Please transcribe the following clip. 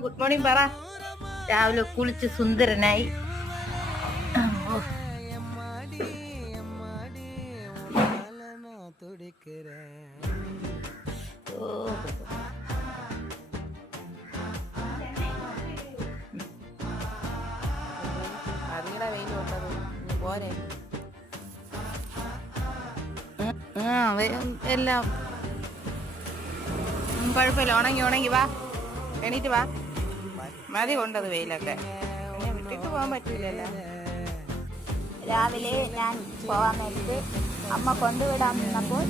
Good morning പറ. രാവിലെ കുളിച്ച് സുന്ദരനായി. അറിയട വെയിൽ കൊണ്ടത് പോരെ. എല്ലാം കുഴപ്പമില്ല. ഉണങ്ങി വാ, എണീറ്റ് വാ. മതി കൊണ്ടത് വെയിലൊക്കെ. പിന്നെ വിട്ടിട്ട് പോകാൻ പറ്റൂലല്ലോ. രാവിലെ ഞാൻ പോകാൻ വേണ്ടിട്ട് അമ്മ കൊണ്ടുവിടാൻ നിന്നപ്പോൾ